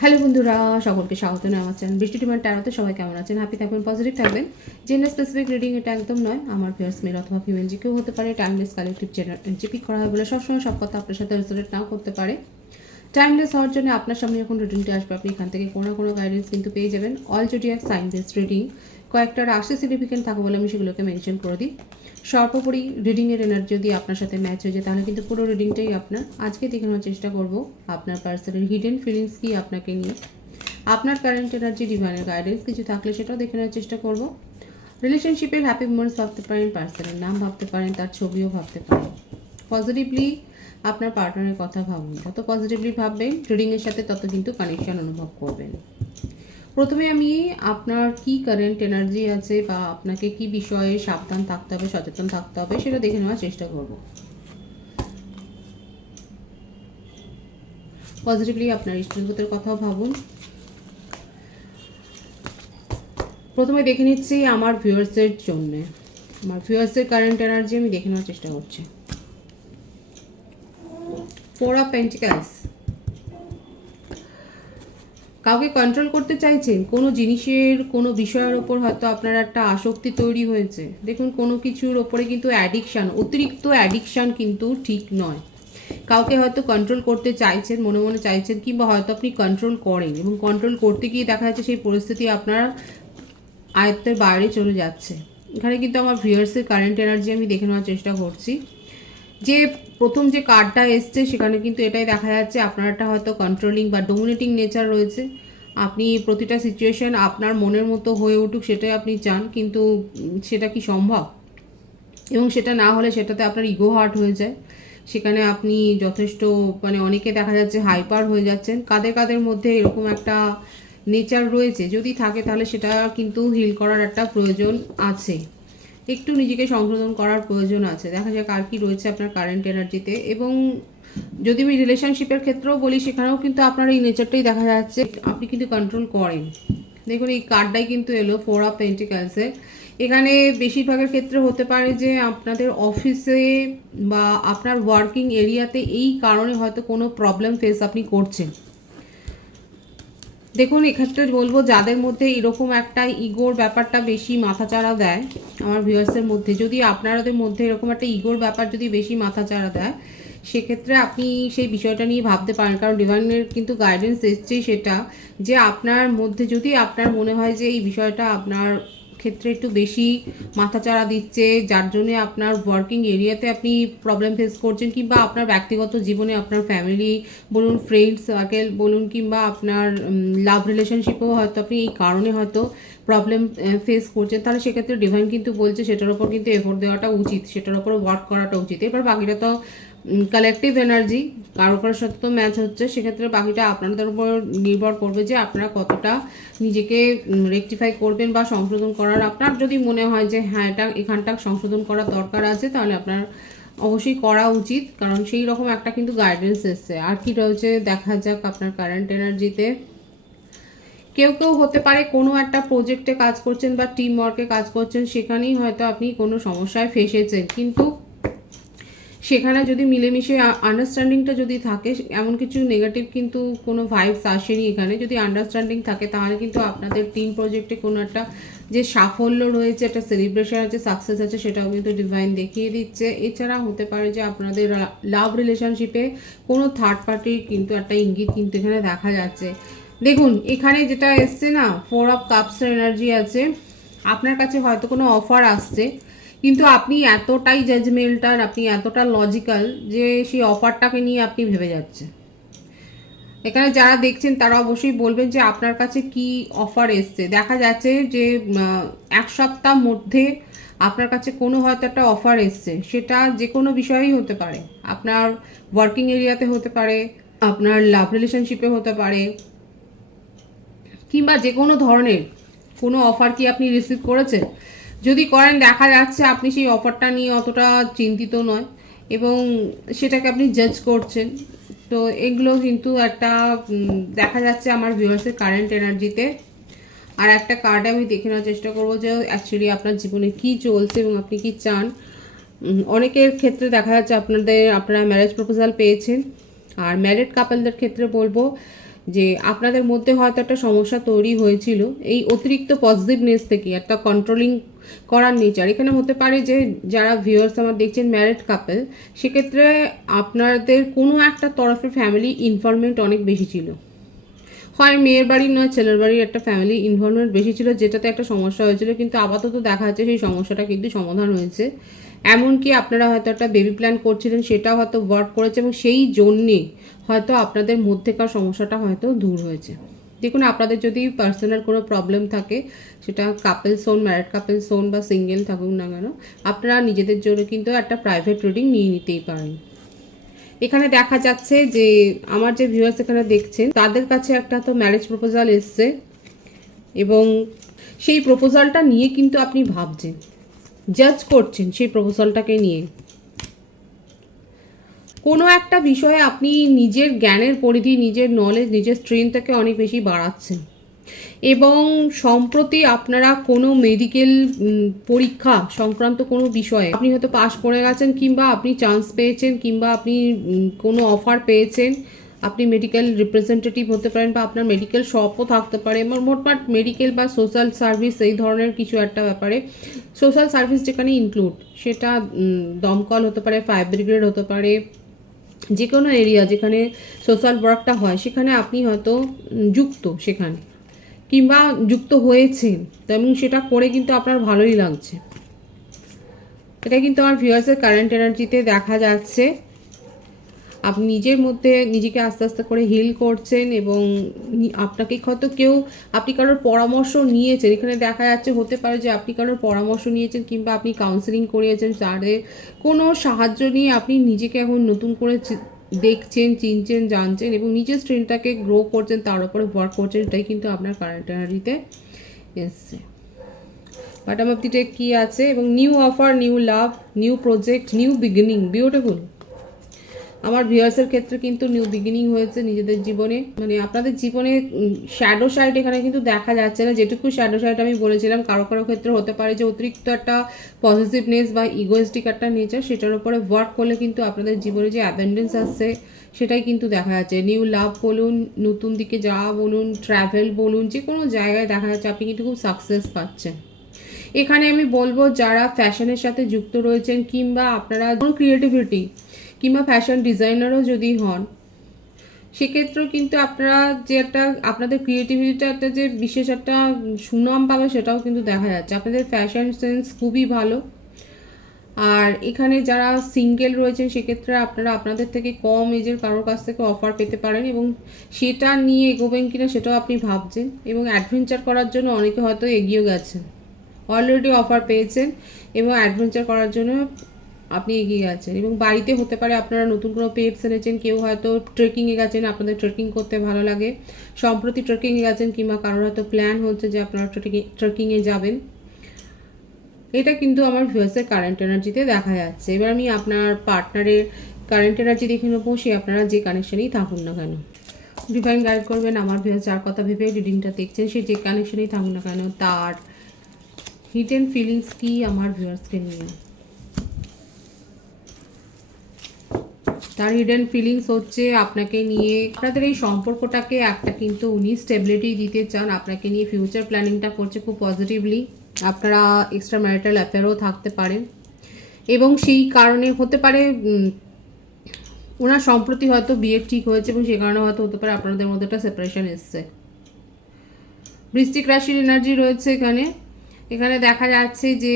Hello বন্ধুরা, সকলকে স্বাগত আমার চ্যানেল বৃষ্টি ডিমান্ড ট্যারোতে। সবাই কেমন আছেন? হ্যাপি থাকবেন, পজিটিভ থাকবেন। জেন্ডার স্পেসিফিক রিডিং এটা একদম নয়। আমার ভিউয়ার্স মেল অথবা ফিমেল যে কেউ হতে পারে। টাইমলেস কালেকটিভ যে পিক করা হয় বলে সবসময় সব কথা আপনার সাথে রেজোনেট নাও করতে পারে। টাইমলেস হওয়ার জন্য আপনার সামনে যখন রিডিংটি আসবে, আপনি এখান থেকে কোনো না কোনো গাইডেন্স কিন্তু পেয়ে যাবেন। All zodiac sign based reading, কয়েকটা রাশি সিগনিফিকেন্ট থাকবে বলে আমি সেগুলোকে মেনশন করে দিই। সর্বোপরি রিডিংয়ের এনার্জি যদি আপনার সাথে ম্যাচ হয়ে যায়, তাহলে কিন্তু পুরো রিডিংটাই আপনার। আজকে দেখে নেওয়ার চেষ্টা করব আপনার পার্সনের হিডেন ফিলিংস কি আপনাকে নিয়ে, আপনার কারেন্ট এনার্জি, ডিভাইনের গাইডেন্স কিছু থাকলে সেটাও দেখে নেওয়ার চেষ্টা করব। রিলেশনশিপের হ্যাপি মোমেন্টস ভাবতে পারেন, পার্সনের নাম ভাবতে পারেন, তার ছবিও ভাবতে পারেন। পজিটিভলি আপনার পার্টনারের কথা ভাবুন। যত পজিটিভলি ভাববেন রিডিংয়ের সাথে তত কিন্তু কানেকশন অনুভব করবেন। প্রথমে আমি আপনার কি কারেন্ট এনার্জি আছে বা আপনাকে কি বিষয়ে সাবধান থাকতে হবে, সচেতন থাকতে হবে সেটা দেখে নেওয়ার চেষ্টা করব। পজিটিভলি আপনার ইষ্টদেবতার কথাও ভাবুন। প্রথমে দেখে নিচ্ছি আমার ভিউয়ার্সের জন্য। আমার ভিউয়ার্সের কারেন্ট এনার্জি আমি দেখে নেওয়ার চেষ্টা করছি। 4 অফ পেন্টিকলস। কাউকে কন্ট্রোল করতে চাইছেন, কোনো জিনিসের কোনো বিষয়ের ওপর হয়তো আপনার একটা আসক্তি তৈরি হয়েছে। দেখুন, কোনো কিছুর ওপরে কিন্তু অ্যাডিকশান, অতিরিক্ত অ্যাডিকশান কিন্তু ঠিক নয়। কাউকে হয়তো কন্ট্রোল করতে চাইছেন, মনে মনে চাইছেন, কিংবা হয়তো আপনি কন্ট্রোল করেন এবং কন্ট্রোল করতে গিয়ে দেখা যাচ্ছে সেই পরিস্থিতি আপনার আয়ত্তের বাইরে চলে যাচ্ছে। এখানে কিন্তু আমার ভিউয়ার্সের কারেন্ট এনার্জি আমি দেখে নেওয়ার চেষ্টা করছি। যে প্রথম যে কার্ডটা এসছে সেখানে কিন্তু এটাই দেখা যাচ্ছে আপনার একটা হয়তো কন্ট্রোলিং বা ডোমিনেটিং নেচার রয়েছে। আপনি প্রতিটা সিচুয়েশন আপনার মনের মতো হয়ে উঠুক সেটাই আপনি চান, কিন্তু সেটা কি সম্ভব? এবং সেটা না হলে সেটাতে আপনার ইগো হার্ট হয়ে যায়। সেখানে আপনি যথেষ্ট অনেকে দেখা যাচ্ছে হাইপার হয়ে যাচ্ছেন। কাদের কাদের মধ্যে এরকম একটা নেচার রয়েছে যদি থাকে, তাহলে সেটা কিন্তু হিল করার একটা প্রয়োজন আছে, একটু নিজেকে সংশোধন করার প্রয়োজন আছে। দেখা যাক আর কি রয়েছে আপনার কারেন্ট এনার্জিতে। এবং যদি আমি রিলেশনশিপের ক্ষেত্রেও বলি, সেখানেও কিন্তু আপনার এই নেচারটাই দেখা যাচ্ছে, আপনি কিন্তু কন্ট্রোল করেন। দেখুন, এই কার্ডটাই কিন্তু এলো 4 অফ পেন্টিকলসে। এখানে বেশিরভাগের ক্ষেত্রে হতে পারে যে আপনাদের অফিসে বা আপনার ওয়ার্কিং এরিয়াতে এই কারণে হয়তো কোনো প্রবলেম ফেস আপনি করছেন। দেখুন, এক্ষেত্রে বলবো যাদের মধ্যে এরকম একটা ইগোর ব্যাপারটা বেশি মাথাচাড়া দেয়, আমার ভিউয়ার্সের মধ্যে যদি আপনাদের মধ্যে এরকম একটা ইগোর ব্যাপার যদি বেশি মাথাচাড়া দেয়, সেক্ষেত্রে আপনি সেই বিষয়টা নিয়ে ভাবতে পারেন। কারণ ডিভাইনের কিন্তু গাইডেন্স এসছেই সেটা, যে আপনার মধ্যে যদি আপনার মনে হয় যে এই বিষয়টা আপনার ক্ষেত্রে একটু বেশি মাথাচাড়া দিচ্ছে, যার জন্য আপনার ওয়ার্কিং এরিয়াতে আপনি প্রবলেম ফেস করছেন, কিংবা আপনার ব্যক্তিগত জীবনে আপনার ফ্যামিলি বলুন, ফ্রেন্ডস সার্কেল বলুন, কিংবা আপনার লাভ রিলেশনশিপেও হয়তো আপনি এই কারণে হয়তো প্রবলেম ফেস করছেন, তাহলে সেক্ষেত্রে ডিভাইন কিন্তু বলছে সেটার উপর কিন্তু এফোর্ট দেওয়াটা উচিত, সেটার উপর ওয়ার্ক করাটা উচিত। এবার বাকিটা তো কালেকটিভ এনার্জি, কারো কারোর সাথে তো ম্যাচ হচ্ছে, সেক্ষেত্রে বাকিটা আপনাদের উপর নির্ভর করবে যে আপনারা কতটা নিজেকে রেকটিফাই করবেন বা সংশোধন করার। আপনার যদি মনে হয় যে হ্যাঁ এখানটা সংশোধন করার দরকার আছে, তাহলে আপনার অবশ্যই করা উচিত, কারণ সেই রকম একটা কিন্তু গাইডেন্স এসছে। আর কি রয়েছে দেখা যাক আপনার কারেন্ট এনার্জিতে। কেউ কেউ হতে পারে কোনো একটা প্রজেক্টে কাজ করছেন বা টিম ওয়ার্কে কাজ করছেন, সেখানেই হয়তো আপনি কোনো সমস্যায় ফেসেছেন, কিন্তু সেখানে যদি মিলেমিশে আন্ডারস্ট্যান্ডিংটা যদি থাকে, এমন কিছু নেগেটিভ কিন্তু কোনো ভাইবস আসেনি এখানে। যদি আন্ডারস্ট্যান্ডিং থাকে, তাহলে কিন্তু আপনাদের টিম প্রজেক্টে কোনো একটা যে সাফল্য রয়েছে, একটা সেলিব্রেশন আছে, সাকসেস আছে, সেটাও কিন্তু ডিভাইন দেখিয়ে দিচ্ছে। এছাড়া হতে পারে যে আপনাদের লাভ রিলেশনশিপে কোনো থার্ড পার্টির কিন্তু একটা ইঙ্গিত কিন্তু এখানে দেখা যাচ্ছে। দেখুন, এখানে যেটা এসছে না, 4 অফ কাপসের এনার্জি আছে। আপনার কাছে হয়তো কোনো অফার আসছে, কিন্তু আপনি এতটাই জাজমেন্টাল, আপনি এতটা লজিক্যাল যে সেই অফারটাকে নিয়ে আপনি ভেবে যাচ্ছেন। এখানে যারা দেখছেন তারা অবশ্যই বলবেন যে আপনার কাছে কি অফার এসছে। দেখা যাচ্ছে যে 1 সপ্তাহ মধ্যে আপনার কাছে কোনো হয়তো একটা অফার এসছে, সেটা যে কোনো বিষয়েই হতে পারে। আপনার ওয়ার্কিং এরিয়াতে হতে পারে, আপনার লাভ রিলেশনশিপে হতে পারে, কিংবা যে কোনো ধরনের কোনো অফার কি আপনি রিসিভ করেছেন। যদি করেন, দেখা যাচ্ছে আপনি সেই অফারটা নিয়ে অতটা চিন্তিত নয় এবং সেটাকে আপনি জাজ করছেন। তো এগুলো কিন্তু একটা দেখা যাচ্ছে আমার ভিউয়ার্সের কারেন্ট এনার্জিতে। আর একটা কার্ড আমি দেখে নেওয়ার চেষ্টা করবো যে অ্যাকচুয়ালি আপনার জীবনে কি চলছে এবং আপনি কি চান। অনেকের ক্ষেত্রে দেখা যাচ্ছে আপনারা ম্যারেজ প্রপোজাল পেয়েছেন, আর ম্যারিড কাপলদের ক্ষেত্রে বলবো যে আপনাদের মধ্যে হয়তো একটা সমস্যা তৈরি হয়েছিল এই অতিরিক্ত পজিটিভনেস থেকে, একটা কন্ট্রোলিং করার নেচার। এখানে হতে পারে যে যারা ভিউয়ার্স আমার দেখছেন ম্যারিড কাপল, সেক্ষেত্রে আপনাদের কোনো একটা তরফের ফ্যামিলি ইনভলভমেন্ট অনেক বেশি ছিল, হয় মেয়ের বাড়ির নয় ছেলের বাড়ির একটা ফ্যামিলি ইনভলভমেন্ট বেশি ছিল, যেটাতে একটা সমস্যা হয়েছিল, কিন্তু আপাতত দেখা যাচ্ছে সেই সমস্যাটা কিন্তু সমাধান হয়েছে। এমনকি আপনারা হয়তো একটা বেবি প্ল্যান করছিলেন, সেটাও হয়তো ওয়ার্ক করেছে এবং সেই জন্যে হয়তো আপনাদের মধ্যেকার সমস্যাটা হয়তো দূর হয়েছে। দেখুন, আপনাদের যদি পার্সোনাল কোনো প্রবলেম থাকে, সেটা কাপল সোন, ম্যারিড কাপল সোন বা সিঙ্গেল থাকুক না কেন, আপনারা নিজেদের জন্য কিন্তু একটা প্রাইভেট রিডিং নিয়ে নিতেই পারেন। এখানে দেখা যাচ্ছে যে আমার যে ভিউয়ার্স এখানে দেখছেন, তাদের কাছে একটা তো ম্যারেজ প্রপোজাল এসছে এবং সেই প্রপোজালটা নিয়ে কিন্তু আপনি ভাবছেন, জাজ করছেন সেই প্রপোজালটাকে নিয়ে। কোনো একটা বিষয়ে আপনি নিজের জ্ঞানের পরিধি, নিজের নলেজ, নিজের স্ট্রেংথটাকে অনেক বেশি বাড়াচ্ছেন এবং সম্প্রতি আপনারা কোনো মেডিকেল পরীক্ষা সংক্রান্ত কোনো বিষয়ে আপনি হয়তো পাশ করে গেছেন, কিংবা আপনি চান্স পেয়েছেন, কিংবা আপনি কোনো অফার পেয়েছেন, আপনি মেডিকেল রিপ্রেজেন্টেটিভ হতে পারেন বা আপনার মেডিকেল শপও থাকতে পারে, মোটমাট মেডিকেল বা সোশ্যাল সার্ভিস এই ধরনের কিছু একটা ব্যাপারে। সোশ্যাল সার্ভিস যেখানে ইনক্লুড, সেটা দমকল হতে পারে, ফায়ার ব্রিগেড হতে পারে, যে কোনো এরিয়া যেখানে সোশ্যাল ওয়ার্কটা হয় সেখানে আপনি হয়তো যুক্ত, সেখানে কিংবা যুক্ত হয়েছেন, এবং সেটা করে কিন্তু আপনার ভালোই লাগছে। এটা কিন্তু আমার ভিউয়ার্সের কারেন্ট এনার্জিতে দেখা যাচ্ছে। আপনি নিজের মধ্যে নিজেকে আস্তে আস্তে করে হিল করছেন এবং আপনাকে হয়তো কেউ, আপনি কারোর পরামর্শ নিয়েছেন, এখানে দেখা যাচ্ছে হতে পারে যে আপনি কারোর পরামর্শ নিয়েছেন কিংবা আপনি কাউন্সেলিং করিয়েছেন, তাদের কোনো সাহায্য নিয়ে আপনি নিজেকে এখন নতুন করে দেখছেন, চিনছেন, জানছেন এবং নিজের স্ট্রেংথটাকে গ্রো করছেন, তার উপরে ওয়ার্ক করছেন। এটাই কিন্তু আপনার কারেন্ট এনার্জিতে এসছে। বটম অফ দি ডেক কি আছে, এবং নিউ অফার, নিউ লাভ, new project, new beginning. Beautiful. আমার ভিউয়ার্সের ক্ষেত্রে কিন্তু নিউ বিগিনিং হয়েছে নিজেদের জীবনে, মানে আপনাদের জীবনে শ্যাডো সাইড এখানে কিন্তু দেখা যাচ্ছে না। যেটুকু শ্যাডো সাইড আমি বলেছিলাম, কারো কারো ক্ষেত্রে হতে পারে যে অতিরিক্ত একটা পজিটিভনেস বা ইগোয়েস্টিক একটা নেচার, সেটার উপরে ওয়ার্ক করলে কিন্তু আপনাদের জীবনে যে অ্যাবেন্ডেন্স আসছে সেটাই কিন্তু দেখা যাচ্ছে। নিউ লাভ বলুন, নতুন দিকে যাওয়া বলুন, ট্রাভেল বলুন, যে কোনো জায়গায় দেখা যাচ্ছে আপনি কিন্তু খুব সাকসেস পাচ্ছেন। এখানে আমি বলবো যারা ফ্যাশনের সাথে যুক্ত রয়েছেন, কিংবা আপনারা ক্রিয়েটিভিটি কিংবা ফ্যাশন ডিজাইনারও যদি হন, সেক্ষেত্রেও কিন্তু আপনারা যে একটা আপনাদের ক্রিয়েটিভিটিটা একটা যে বিশেষ একটা সুনাম পাবে, সেটাও কিন্তু দেখা যাচ্ছে। আপনাদের ফ্যাশন সেন্স খুবই ভালো। আর এখানে যারা সিঙ্গেল রয়েছেন, সেক্ষেত্রে আপনারা আপনাদের থেকে কম এজের কারোর কাছ থেকে অফার পেতে পারেন এবং সেটা নিয়ে এগোবেন কিনা সেটাও আপনি ভাবছেন, এবং অ্যাডভেঞ্চার করার জন্য অনেকে হয়তো এগিয়ে গেছেন, অলরেডি অফার পেয়েছেন এবং অ্যাডভেঞ্চার করার জন্য আপনি এগিয়ে গেছেন। এবং বাড়িতে হতে পারে আপনারা নতুন কোনো পেটস এনেছেন, কেউ হয়তো ট্রেকিংয়ে গেছেন, আপনাদের ট্রেকিং করতে ভালো লাগে, সম্প্রতি ট্রেকিংয়ে গেছেন, কিংবা কারোর হয়তো প্ল্যান হচ্ছে যে আপনারা ট্রেকিংয়ে যাবেন। এটা কিন্তু আমার ভিউয়ার্সের কারেন্ট এনার্জিতে দেখা যাচ্ছে। এবার আমি আপনার পার্টনারের কারেন্ট এনার্জি দেখে নেবো, সে আপনারা যে কানেকশনেই থাকুন না কেন। ডিভাইন গাইড করবেন আমার ভিউয়ার্স যার কথা ভেবে রিডিংটা দেখছেন, সে যে কানেকশনেই থাকুন না কেন, তার হিডেন ফিলিংস কি আমার ভিউয়ার্সকে নিয়ে। তার হিডেন ফিলিংস হচ্ছে আপনাকে নিয়ে, আপনাদের এই সম্পর্কটাকে একটা কিন্তু উনি স্টেবিলিটি দিতে চান, আপনাকে নিয়ে ফিউচার প্ল্যানিংটা করছে খুব পজিটিভলি। আপনারা এক্সট্রা ম্যারিটাল অ্যাফেয়ারও থাকতে পারেন এবং সেই কারণে হতে পারে ওনার সম্প্রতি হয়তো বিয়ে ঠিক হয়েছে এবং সেই কারণে হয়তো হতে পারে আপনাদের মধ্যে একটা সেপারেশন এসছে। বৃশ্চিক রাশির এনার্জি রয়েছে এখানে। এখানে দেখা যাচ্ছে যে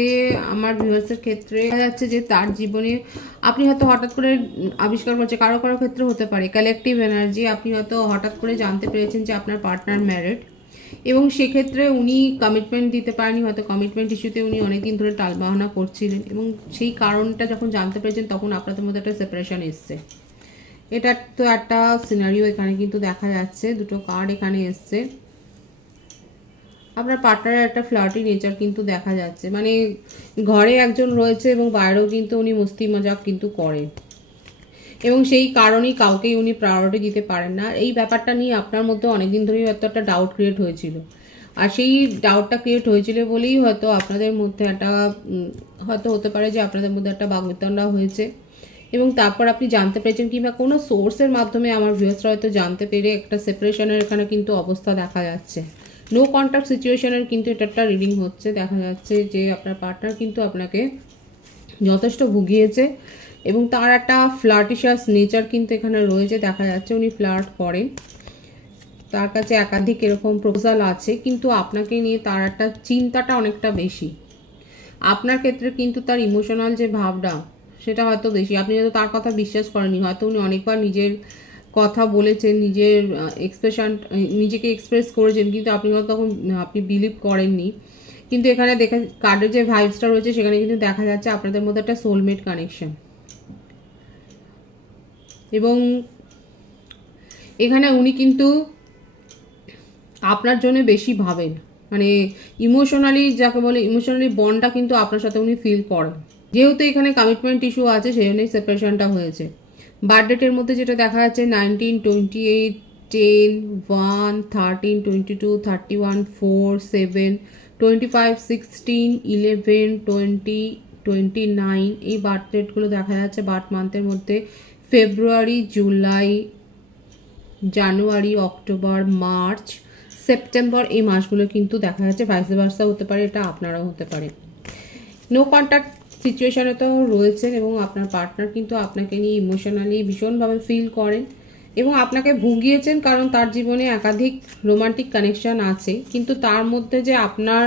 আমার ভিউয়ার্সের ক্ষেত্রে দেখা যাচ্ছে যে তার জীবনে আপনি হয়তো হঠাৎ করে আবিষ্কার করছে, কারো কারো ক্ষেত্রে হতে পারে কালেকটিভ এনার্জি, আপনি হয়তো হঠাৎ করে জানতে পেরেছেন যে আপনার পার্টনার ম্যারিড এবং সেক্ষেত্রে উনি কমিটমেন্ট দিতে পারেনি, হয়তো কমিটমেন্ট ইস্যুতে উনি অনেকদিন ধরে টালবাহানা করছিলেন এবং সেই কারণটা যখন জানতে পেরেছেন তখন আপনাদের মধ্যে একটা সেপারেশন এসছে। এটা তো একটা সিনারিও এখানে কিন্তু দেখা যাচ্ছে, দুটো কার্ড এখানে এসছে। আপনার পার্টনারের একটা ফ্লার্টি নেচার কিন্তু দেখা যাচ্ছে, মানে ঘরে একজন রয়েছে এবং বাইরেও কিন্তু উনি মস্তি মজাক কিন্তু করেন এবং সেই কারণেই কাউকেই উনি প্রায়োরিটি দিতে পারেন না। এই ব্যাপারটা নিয়ে আপনার মধ্যে অনেকদিন ধরেই হয়তো একটা ডাউট ক্রিয়েট হয়েছিল, আর সেই ডাউটটা ক্রিয়েট হয়েছিল বলেই হয়তো আপনাদের মধ্যে একটা হয়তো হতে পারে যে আপনাদের মধ্যে একটা বাগবিতণ্ডা হয়েছে এবং তারপর আপনি জানতে পেরেছেন কিংবা কোনো সোর্সের মাধ্যমে আমার ভিউয়ার্সরা হয়তো জানতে পেরে একটা সেপারেশনের এখানে কিন্তু অবস্থা দেখা যাচ্ছে। নো কন্ট্যাক্ট সিচুয়েশনের কিন্তু এটা একটা রিডিং হচ্ছে। দেখা যাচ্ছে যে আপনার পার্টনার কিন্তু আপনাকে যথেষ্ট ভুগিয়েছে এবং তার একটা ফ্লার্টিশাস নেচার কিন্তু এখানে রয়েছে। দেখা যাচ্ছে উনি ফ্লার্ট করেন, তার কাছে একাধিক এরকম প্রপোজাল আছে, কিন্তু আপনাকে নিয়ে তার একটা চিন্তাটা অনেকটা বেশি। আপনার ক্ষেত্রে কিন্তু তার ইমোশনাল যে ভাবটা সেটা হয়তো বেশি। আপনি হয়তো তার কথা বিশ্বাস করেননি, হয়তো উনি অনেকবার নিজের কথা বলেছেন, নিজের নিজেকে এক্সপ্রেস করেছেন, কিন্তু আপনি হয়তো তখন আপনি বিলিভ করেননি। কিন্তু এখানে দেখা কার্ডের যে ভাইবসটা রয়েছে সেখানে কিন্তু দেখা যাচ্ছে আপনাদের মধ্যে একটা সোলমেট কানেকশন। এবং এখানে উনি কিন্তু আপনার জন্য বেশি ভাবেন, মানে ইমোশনালি যাকে বলে ইমোশনালি বন্ডটা কিন্তু আপনার সাথে উনি ফিল করেন। যেহেতু এখানে কমিটমেন্ট ইস্যু আছে সেই জন্যই সেপারেশনটা হয়েছে। বার্থডেটের মধ্যে যেটা দেখা যাচ্ছে 19, 28, 10, 1, 13, 22, 31, 4, 7, 25, 16, 11, 20, 29 এই বার্থ ডেটগুলো দেখা যাচ্ছে বার্থ মান্থের মধ্যে। ফেব্রুয়ারি, জুলাই, জানুয়ারি, অক্টোবর, মার্চ, সেপ্টেম্বর এই মাসগুলো কিন্তু দেখা যাচ্ছে ভাইস ভার্সা হতে পারে, এটা আপনারাও হতে পারে। নো কন্ট্যাক্ট সিচুয়েশনে তো রয়েছেন এবং আপনার পার্টনার কিন্তু আপনাকে নিয়ে ইমোশনালি ভীষণভাবে ফিল করেন এবং আপনাকে ভুগিয়েছেন, কারণ তার জীবনে একাধিক রোমান্টিক কানেকশন আছে, কিন্তু তার মধ্যে যে আপনার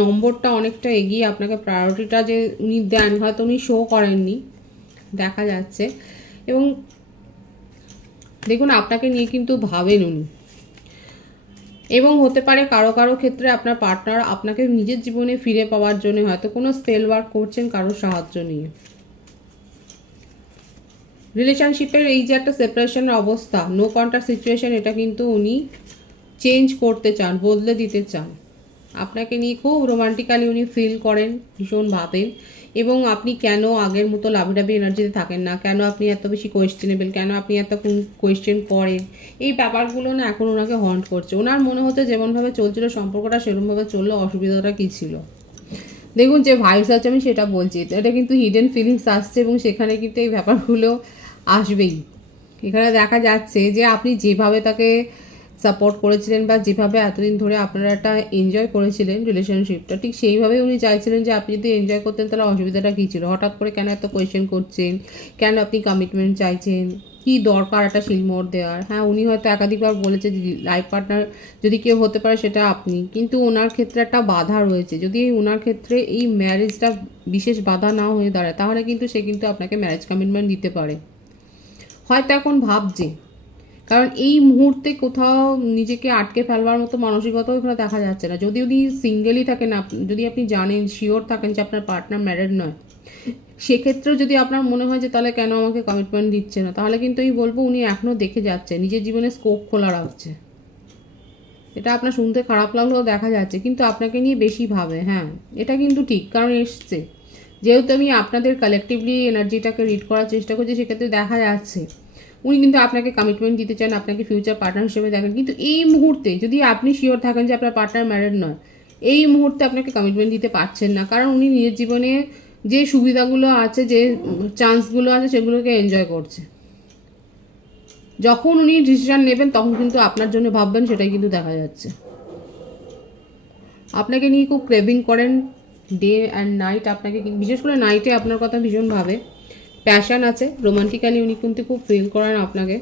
নম্বরটা অনেকটা এগিয়ে, আপনাকে প্রায়োরিটিটা যে উনি দেন হয়তো উনি শো করেননি দেখা যাচ্ছে। এবং দেখুন আপনাকে নিয়ে কিন্তু ভাবেন উনি, এবং হতে পারে কারো কারো ক্ষেত্রে আপনার পার্টনার আপনাকে নিজের জীবনে ফিরে পাওয়ার জন্য হয়তো কোনো স্পেল ওয়ার্ক করছেন কারোর সাহায্য নিয়ে। রিলেশনশিপের এই যে একটা সেপারেশনের অবস্থা, নো কন্ট্যাক্ট সিচুয়েশন, এটা কিন্তু উনি চেঞ্জ করতে চান, বদলে দিতে চান। আপনাকে নিয়ে খুব রোমান্টিক্যালি উনি ফিল করেন, ভীষণ ভাবেন, এবং আপনি কেন আগের মতো লাভিডাবি এনার্জিতে থাকেন না, কেন আপনি এত বেশি কোয়েশ্চেনেবল, কেন আপনি এত কোয়েশ্চেন করেন, এই ব্যাপারগুলো না এখন ওনাকে হন্ট করছে। ওনার মনে হচ্ছে যেমনভাবে চলছিল সম্পর্কটা সেরকমভাবে চললো, অসুবিধাটা কী ছিল। দেখুন যে ভাইবস আছে আমি সেটা বলছি, এটা কিন্তু হিডেন ফিলিংস আসছে এবং সেখানে কিন্তু এই ব্যাপারগুলো আসবেই। এখানে দেখা যাচ্ছে যে আপনি যেভাবে তাকে সাপোর্ট করেছিলেন বা যেভাবে এতদিন ধরে আপনারা একটা এনজয় করেছিলেন রিলেশনশিপটা, ঠিক সেইভাবেই উনি চাইছিলেন যে আপনি যদি এনজয় করতেন তাহলে অসুবিধাটা কী ছিল, হঠাৎ করে কেন এত কোয়েশ্চেন করছেন, কেন আপনি কমিটমেন্ট চাইছেন, কি দরকার একটা শিলমোড় দেওয়ার। হ্যাঁ, উনি হয়তো একাধিকবার বলেছে যে লাইফ পার্টনার যদি কেউ হতে পারে সেটা আপনি, কিন্তু ওনার ক্ষেত্রে একটা বাধা রয়েছে। যদি ওনার ক্ষেত্রে এই ম্যারেজটা বিশেষ বাধা না হয়ে দাঁড়ায় তাহলে কিন্তু সে কিন্তু আপনাকে ম্যারেজ কমিটমেন্ট দিতে পারে, হয়তো এখন ভাবছে। কারণ এই মুহূর্তে কোথাও নিজেকে আটকে ফেলবার মতো মানসিকতাও এখানে দেখা যাচ্ছে না। যদি উনি সিঙ্গেলই থাকেন, যদি আপনি জানেন শিওর থাকেন যে আপনার পার্টনার ম্যারেড নয়, সেক্ষেত্রেও যদি আপনার মনে হয় যে তাহলে কেন আমাকে কমিটমেন্ট দিচ্ছে না, তাহলে কিন্তু এই বলবো উনি এখনও দেখে যাচ্ছে, নিজের জীবনে স্কোপ খোলা রাখছে। এটা আপনার শুনতে খারাপ লাগলেও দেখা যাচ্ছে, কিন্তু আপনাকে নিয়ে বেশি ভাবে। হ্যাঁ, এটা কিন্তু ঠিক, কারণ এসছে যেহেতু আমি আপনাদের কালেকটিভলি এনার্জিটাকে রিড করার চেষ্টা করছি, সেক্ষেত্রে দেখা যাচ্ছে উনি কিন্তু আপনাকে কমিটমেন্ট দিতে চান, আপনাকে ফিউচার পার্টনার হিসেবে দেখেন, কিন্তু এই মুহূর্তে যদি আপনি শিওর থাকেন যে আপনার পার্টনার ম্যারেড নয়, এই মুহূর্তে আপনাকে কমিটমেন্ট দিতে পারছেন না, কারণ উনি নিজের জীবনে যে সুবিধাগুলো আছে, যে চান্সগুলো আছে সেগুলোকে এনজয় করছে। যখন উনি ডিসিশন নেবেন তখন কিন্তু আপনার জন্য ভাববেন, সেটাই কিন্তু দেখা যাচ্ছে। আপনাকে নিয়ে খুব ক্রেভিং করেন ডে অ্যান্ড নাইট, আপনাকে বিশেষ করে নাইটে আপনার কথা ভীষণ ভাবে, প্যাশন আছে, রোমান্টিক্যালি উনি কিন্তু খুব ফিল করেন আপনাকে,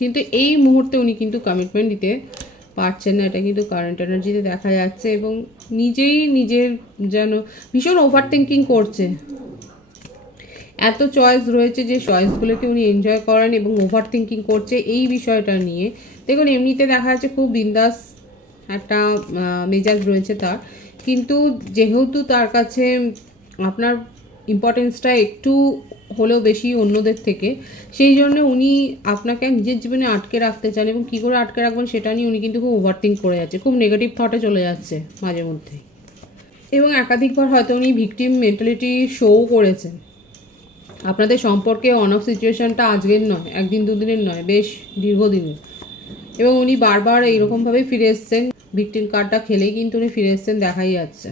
কিন্তু এই মুহূর্তে উনি কিন্তু কমিটমেন্ট দিতে পারছেন না, এটা কিন্তু কারেন্ট এনার্জিতে দেখা যাচ্ছে। এবং নিজেই নিজের যেন ভীষণ ওভার থিঙ্কিং করছে। এত চয়েস রয়েছে যে চয়েসগুলোকে উনি এনজয় করেন এবং ওভার থিঙ্কিং করছে এই বিষয়টা নিয়ে। দেখুন এমনিতে দেখা যাচ্ছে খুব বিন্দাস একটা মেজাজ রয়েছে তার, কিন্তু যেহেতু তার কাছে আপনার ইম্পর্টেন্সটা একটু হলেও বেশি অন্যদের থেকে, সেই জন্য উনি আপনাকে নিজের জীবনে আটকে রাখতে চান, এবং কী করে আটকে রাখবেন সেটা নিয়ে উনি কিন্তু খুব ওভারথিঙ্ক করে যাচ্ছে, খুব নেগেটিভ থটে চলে যাচ্ছে মাঝে মধ্যে, এবং একাধিকবার হয়তো উনি ভিকটিম মেন্টালিটি শো করেছেন। আপনাদের সম্পর্কে অন অফ সিচুয়েশনটা আজকের নয়, একদিন দুদিনের নয়, বেশ দীর্ঘদিনের, এবং উনি বারবার এইরকমভাবেই ফিরে এসছেন, ভিকটিম কার্ডটা খেলেই কিন্তু উনি ফিরে এসছেন দেখাই যাচ্ছে।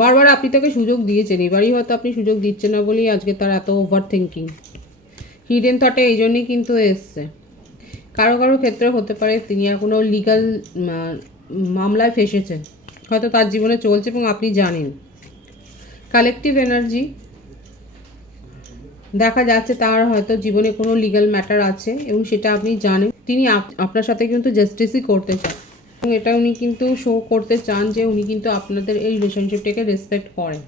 বারবার আপনি তাকে সুযোগ দিয়েছেন, এবারই হয়তো আপনি সুযোগ দিচ্ছেন না বলেই আজকে তার এত ওভার থিঙ্কিং। হিডেন থটে এই জন্যই কিন্তু এসছে। কারো কারো ক্ষেত্রে হতে পারে তিনি আর কোনো লিগাল মামলায় ফেসেছেন, হয়তো তার জীবনে চলছে এবং আপনি জানেন। কালেকটিভ এনার্জি দেখা যাচ্ছে তার হয়তো জীবনে কোনো লিগ্যাল ম্যাটার আছে এবং সেটা আপনি জানেন। তিনি আপনার সাথে কিন্তু জাস্টিসই করতে চান এবং এটা উনি কিন্তু শো করতে চান যে উনি কিন্তু আপনাদের এই রিলেশনশিপটাকে রেসপেক্ট করেন।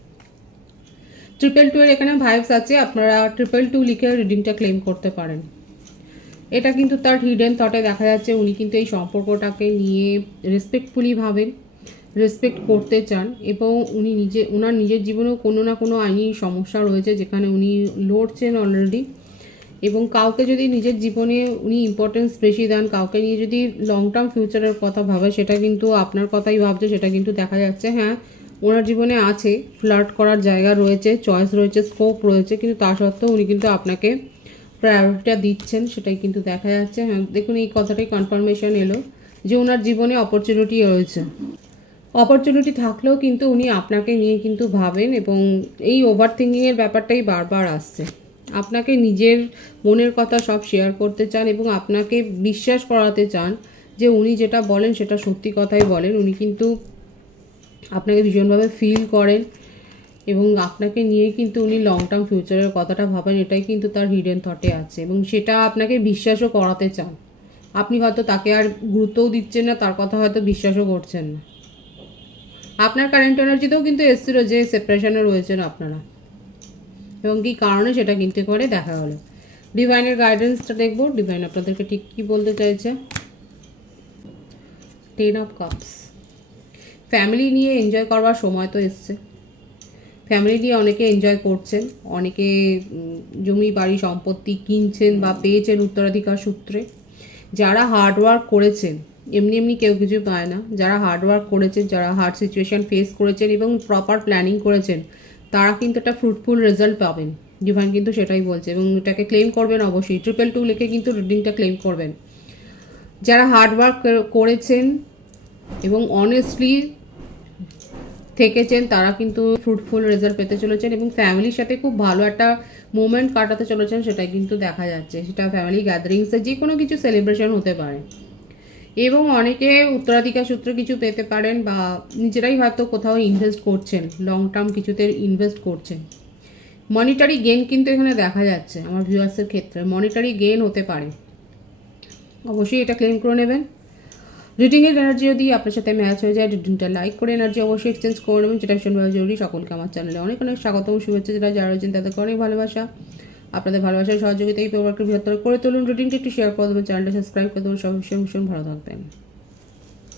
222 এর এখানে ভাইবস আছে, আপনারা 222 লিখে রিডিংটা ক্লেম করতে পারেন। এটা কিন্তু তার হিডেন থটে দেখা যাচ্ছে উনি কিন্তু এই সম্পর্কটাকে নিয়ে রেসপেক্টফুলি ভাবেন, রেসপেক্ট করতে চান এবং উনি ওনার নিজের জীবনেও কোনো না কোনো আইনি সমস্যা রয়েছে যেখানে উনি লড়ছেন অলরেডি। এবং কাউকে যদি নিজের জীবনে উনি ইম্পর্টেন্স বেশি দেন, কাউকে নিয়ে যদি লং টার্ম ফিউচারের কথা ভাবে, সেটা কিন্তু আপনার কথাই ভাবছে, সেটা কিন্তু দেখা যাচ্ছে। হ্যাঁ, ওনার জীবনে আছে, ফ্লার্ট করার জায়গা রয়েছে, চয়েস রয়েছে, স্কোপ রয়েছে, কিন্তু তা সত্ত্বেও উনি কিন্তু আপনাকে প্রায়োরিটিটা দিচ্ছেন, সেটাই কিন্তু দেখা যাচ্ছে। হ্যাঁ, দেখুন এই কথাটাই কনফার্মেশন এলো যে ওনার জীবনে অপরচুনিটি রয়েছে। অপরচুনিটি থাকলেও কিন্তু উনি আপনাকে নিয়ে কিন্তু ভাবেন এবং এই ওভার থিঙ্কিংয়ের ব্যাপারটাই বারবার আসছে। আপনাকে নিজের মনের কথা সব শেয়ার করতে চান এবং আপনাকে বিশ্বাস করাতে চান যে উনি যেটা বলেন সেটা সত্যি কথাই বলেন। উনি কিন্তু আপনাকে ভীষণভাবে ফিল করেন এবং আপনাকে নিয়ে কিন্তু উনি লং টার্ম ফিউচারের কথাটা ভাবেন, এটাই কিন্তু তার হিডেন থটে আছে এবং সেটা আপনাকে বিশ্বাসও করাতে চান। আপনি হয়তো তাকে আর গুরুত্বও দিচ্ছেন না, তার কথা হয়তো বিশ্বাসও করছেন না। আপনার কারেন্ট এনার্জিতেও কিন্তু এসেছিলো যে সেপারেশনে রয়েছেন আপনারা এবং কী কারণে সেটা কিন্তু করে দেখা হলো। ডিভাইনের গাইডেন্সটা দেখবো, ডিভাইন আপনাদেরকে ঠিক কী বলতে চাইছে। 10 অফ কাপস, ফ্যামিলি নিয়ে এনজয় করবার সময় তো এসছে। ফ্যামিলি নিয়ে অনেকে এনজয় করছেন, অনেকে জমি বাড়ি সম্পত্তি কিনছেন বা পেয়েছেন উত্তরাধিকার সূত্রে। যারা হার্ডওয়ার্ক করেছেন, এমনি এমনি কেউ কিছু পায় না, যারা হার্ডওয়ার্ক করেছেন, যারা হার্ড সিচুয়েশান ফেস করেছেন এবং প্রপার প্ল্যানিং করেছেন, তারা কিন্তু একটা ফ্রুটফুল রেজাল্ট পাবেন। ডিভাইন কিন্তু সেটাই বলছে এবং এটাকে ক্লেম করবেন অবশ্যই। 222 লিখে কিন্তু রিডিংটা ক্লেম করবেন। যারা হার্ডওয়ার্ক করেছেন এবং অনেস্টলি থেকেছেন, তারা কিন্তু ফ্রুটফুল রেজাল্ট পেতে চলেছেন এবং ফ্যামিলির সাথে খুব ভালো একটা মোমেন্ট কাটাতে চলেছেন, সেটাই কিন্তু দেখা যাচ্ছে। সেটা ফ্যামিলি গ্যাদারিংসে যে কোনো কিছু সেলিব্রেশন হতে পারে এবং অনেকে উত্তরাধিকার সূত্রে কিছু পেতে পারেন বা নিজেরাই হয়তো কোথাও ইনভেস্ট করছেন, লং টার্ম কিছুতে ইনভেস্ট করছেন। মনিটারি গেন কিন্তু এখানে দেখা যাচ্ছে আমার ভিউয়ার্সের ক্ষেত্রে, মনিটারি গেন হতে পারে। অবশ্যই এটা ক্লেম করে নেবেন। রিডিংয়ের এনার্জি যদি আপনার সাথে ম্যাচ হয়ে যায়, রিডিংটা লাইক করে এনার্জি অবশ্যই এক্সচেঞ্জ করে নেবেন, যেটা ভীষণভাবে জরুরি। সকলকে আমার চ্যানেলে অনেক অনেক স্বাগতম, শুভেচ্ছা। যারা রয়েছেন তাদেরকে অনেক ভালোবাসা। আপনাদের ভালোবাসার সহযোগিতায় পরিবারকে বৃহত্তর করে তুলুন। রিডিংটা একটু শেয়ার করে দেবেন, চ্যানেলটা সাবস্ক্রাইব করে দেবেন। সব ভীষণ ভীষণ ভালো থাকবেন।